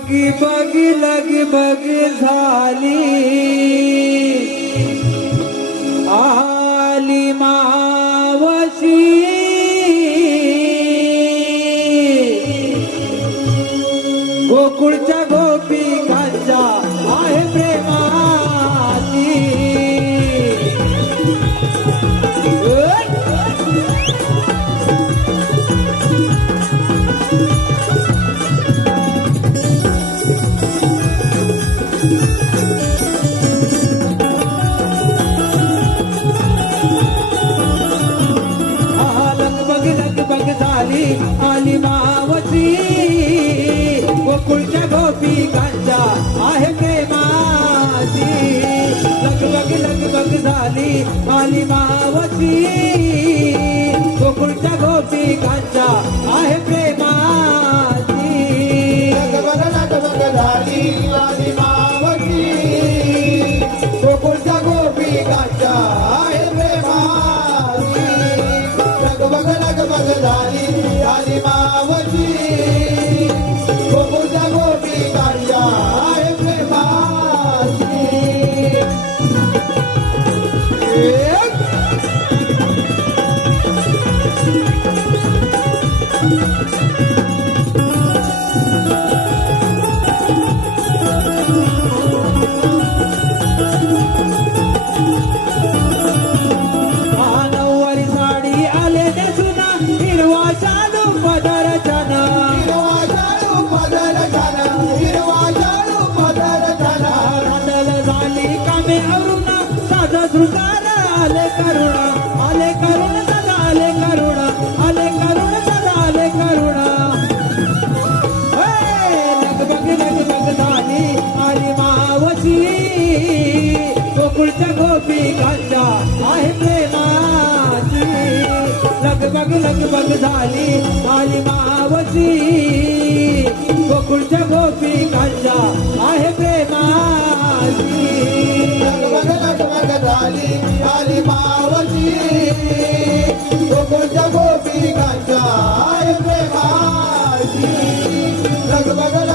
लगबग झाली आली मावशी गोकुळच्या गोपिकांच्या आहे प्रेमाची लगबग झाली आली मावशी गोकुळच्या गोपिकांच्या आहे प्रेमाची लगबग झाली आली मावशी गोकुळच्या गोपिकांच्या आहे प्रेमाची लगबग झाली आली मावशी गोकुळच्या गोपिकांच्या आहे प्रेमाची लगबग झाली आली मावशी गोकुळच्या गोपिकांच्या आहे प्रेमाची आले करुण सदा आले करुणा लगबग झाली आली मावशी गोकुळच्या गोपिकांच्या आहे प्रेमाची लगबग झाली आली मावशी गोकुळच्या गोपिकांच्या आहे प्रेमाची लगबग झाली आली मावशी गोकुळच्या गोपिकांच्या आहे प्रेमाची लगबग